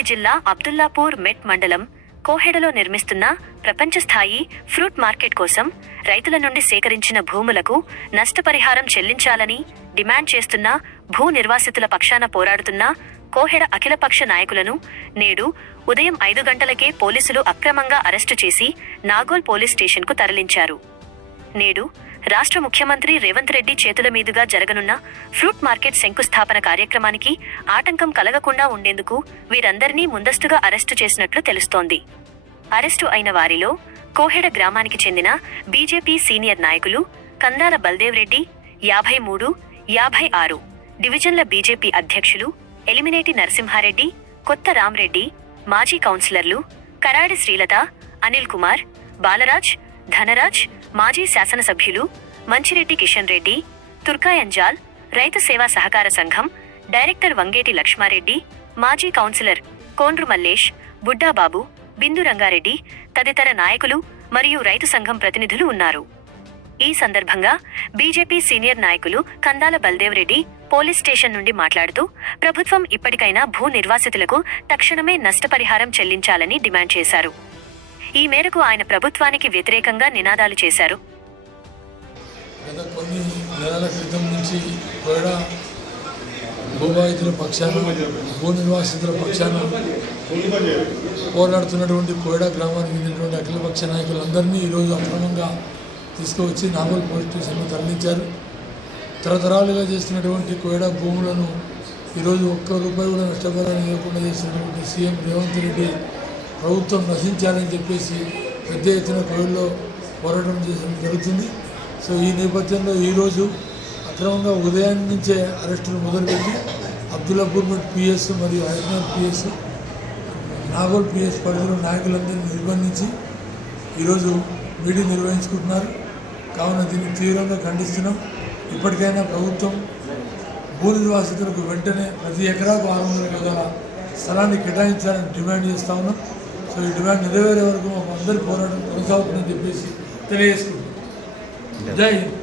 రంగారెడ్డి జిల్లా అబ్దుల్లాపూర్ మెట్ మండలం కోహెడలో నిర్మిస్తున్న ప్రపంచ స్థాయి ఫ్రూట్ మార్కెట్ కోసం రైతుల నుండి సేకరించిన భూములకు నష్టపరిహారం చెల్లించాలని డిమాండ్ చేస్తున్న భూ నిర్వాసితుల పక్షాన పోరాడుతున్న కోహెడ అఖిలపక్ష నాయకులను నేడు ఉదయం 5 గంటలకే పోలీసులు అక్రమంగా అరెస్టు చేసి నాగోల్ పోలీస్ స్టేషన్కు తరలించారు. నేడు రాష్ట్ర ముఖ్యమంత్రి రేవంత్ రెడ్డి చేతుల మీదుగా జరగనున్న ఫ్రూట్ మార్కెట్ శంకుస్థాపన కార్యక్రమానికి ఆటంకం కలగకుండా ఉండేందుకు వీరందరినీ ముందస్తుగా అరెస్టు చేసినట్లు తెలుస్తోంది. అరెస్టు అయిన వారిలో కోహెడ గ్రామానికి చెందిన బీజేపీ సీనియర్ నాయకులు కందాల బల్దేవ్ రెడ్డి 53, 56 డివిజన్ల బీజేపీ అధ్యక్షులు ఎలిమినేటి నరసింహారెడ్డి, కొత్త రామ్రెడ్డి, మాజీ కౌన్సిలర్లు కరాడి శ్రీలత, అనిల్ కుమార్, బాలరాజ్, ధనరాజ్, మాజీ శాసనసభ్యులు మంచిరెడ్డి కిషన్ రెడ్డి, తుర్కాయంజాల్, రైతు సేవా సహకార సంఘం డైరెక్టర్ వంగేటి లక్ష్మారెడ్డి, మాజీ కౌన్సిలర్ కోండ్రు మల్లేష్, బుడ్డాబాబు, బిందు రంగారెడ్డి తదితర నాయకులు మరియు రైతు సంఘం ప్రతినిధులు ఉన్నారు. ఈ సందర్భంగా బీజేపీ సీనియర్ నాయకులు కందాల బల్దేవ్ రెడ్డి పోలీస్ స్టేషన్ నుండి మాట్లాడుతూ ప్రభుత్వం ఇప్పటికైనా భూ నిర్వాసితులకు తక్షణమే నష్టపరిహారం చెల్లించాలని డిమాండ్ చేశారు. ఈ మేరకు ఆయన ప్రభుత్వానికి వ్యతిరేకంగా నినాదాలు చేశారు. గత కొన్ని నెలల క్రితం నుంచి కోయడా భూబాధితుల పక్షాన భూ నిర్వాసితుల పక్షాన పోరాడుతున్నటువంటి కోయడా గ్రామానికి చెందినటువంటి అఖిలపక్ష నాయకులందరినీ ఈరోజు అక్రమంగా తీసుకువచ్చి నాగోల్ పోలీస్ స్టేషన్లో తరలించారు. తరతరాలుగా చేస్తున్నటువంటి కోయడా భూములను ఈరోజు ₹1 కూడా నష్టపరిహారం ఇవ్వకుండా చేసినటువంటి సీఎం రేవంత్ రెడ్డి ప్రభుత్వం నశించాలని చెప్పేసి పెద్ద ఎత్తున కోయల్లో పోరాటం చేయడం జరుగుతుంది. సో ఈ నేపథ్యంలో ఈరోజు అక్రమంగా ఉదయం నుంచే అరెస్టులు మొదలుపెట్టి అబ్దుల్లాపూర్ మెట్ పిఎస్ మరియు హైదరాబాద్ పిఎస్, నాగోల్ పిఎస్ పరిధిలో నాయకులందరినీ నిర్బంధించి ఈరోజు మీటింగ్ నిర్వహించుకుంటున్నారు. కావున దీన్ని తీవ్రంగా ఖండిస్తున్నాం. ఇప్పటికైనా ప్రభుత్వం భూ నిర్వాసితులకు వెంటనే ప్రతి ఎకరాకు 600 గజాల స్థలాన్ని కేటాయించాలని డిమాండ్ చేస్తూ ఉన్నాం. సో ఈ డిమాండ్ నెరవేరే వరకు మాకు అందరి పోరాటం కొనసాగుతుందని చెప్పేసి తెలియజేసుకుంటున్నాం. జై హింద్.